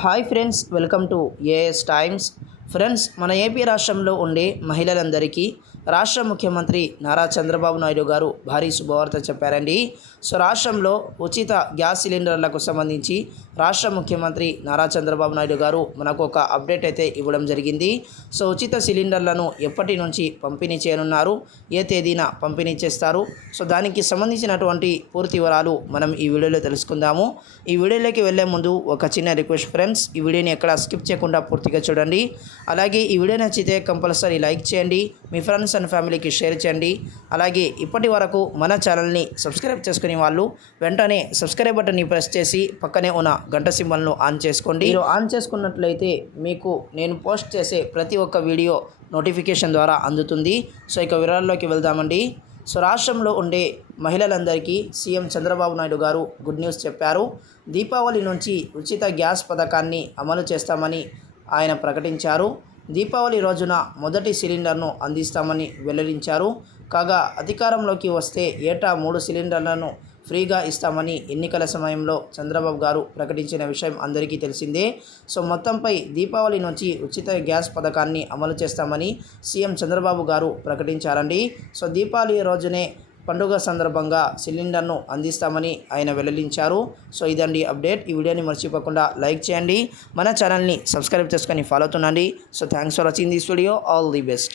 hi friends welcome to AS Times friends మన AP రాష్ట్రంలో ఉండే మహిళలందరికీ రాష్ట్ర ముఖ్యమంత్రి నారా చంద్రబాబు నాయుడు గారు భారీ శుభవార్త చెప్పారండి. సో రాష్ట్రంలో ఉచిత గ్యాస్ సిలిండర్లకు సంబంధించి రాష్ట్ర ముఖ్యమంత్రి నారా చంద్రబాబు నాయుడు గారు మనకు ఒక అప్డేట్ అయితే ఇవ్వడం జరిగింది. సో ఉచిత సిలిండర్లను ఎప్పటి నుంచి పంపిణీ చేయనున్నారు? ఏ తేదీన పంపిణీ చేస్తారు? సో దానికి సంబంధించినటువంటి పూర్తి వివరాలు మనం ఈ వీడియోలో తెలుసుకుందాము. ఈ వీడియోలోకి వెళ్ళే ముందు ఒక చిన్న రిక్వెస్ట్ ఫ్రెండ్స్ ఈ వీడియోని ఎక్కడ స్కిప్ చేయకుండా పూర్తిగా చూడండి. అలాగే ఈ వీడియో నచ్చితే కంపల్సరీ లైక్ చేయండి మీ ఫ్రెండ్స్ అండ్ ఫ్యామిలీకి షేర్ చేయండి. అలాగే ఇప్పటి వరకు మన ఛానల్ని సబ్స్క్రైబ్ చేసుకునే వాళ్ళు వెంటనే సబ్స్క్రైబ్ బటన్ని ప్రెస్ చేసి పక్కనే ఉన్న గంట సింబల్ను ఆన్ చేసుకోండి. మీరు ఆన్ చేసుకున్నట్లయితే మీకు నేను పోస్ట్ చేసే ప్రతి ఒక్క వీడియో నోటిఫికేషన్ ద్వారా అందుతుంది. సో ఇక వివరాల్లోకి వెళ్దామండి. సో రాష్ట్రంలో ఉండే మహిళలందరికీ సీఎం చంద్రబాబు నాయుడు గారు గుడ్ న్యూస్ చెప్పారు. దీపావళి నుంచి ఉచిత గ్యాస్ పథకాన్ని అమలు చేస్తామని ఆయన ప్రకటించారు. దీపావళి రోజున మొదటి సిలిండర్ను అందిస్తామని వెల్లడించారు. కాగా అధికారంలోకి వస్తే ఏటా మూడు సిలిండర్లను ఫ్రీగా ఇస్తామని ఎన్నికల సమయంలో చంద్రబాబు గారు ప్రకటించిన విషయం అందరికీ తెలిసిందే. సో మొత్తంపై దీపావళి నుంచి ఉచిత గ్యాస్ పథకాన్ని అమలు చేస్తామని సీఎం చంద్రబాబు గారు ప్రకటించారండి. సో దీపావళి రోజునే పండుగ సందర్భంగా సిలిండర్ను అందిస్తామని ఆయన వెల్లడించారు. సో ఇదండి అప్డేట్. ఈ వీడియోని మర్చిపోకుండా లైక్ చేయండి. మన ఛానల్ని సబ్స్క్రైబ్ చేసుకొని follow అవుతుండండి. So thanks for watching this video. All the best.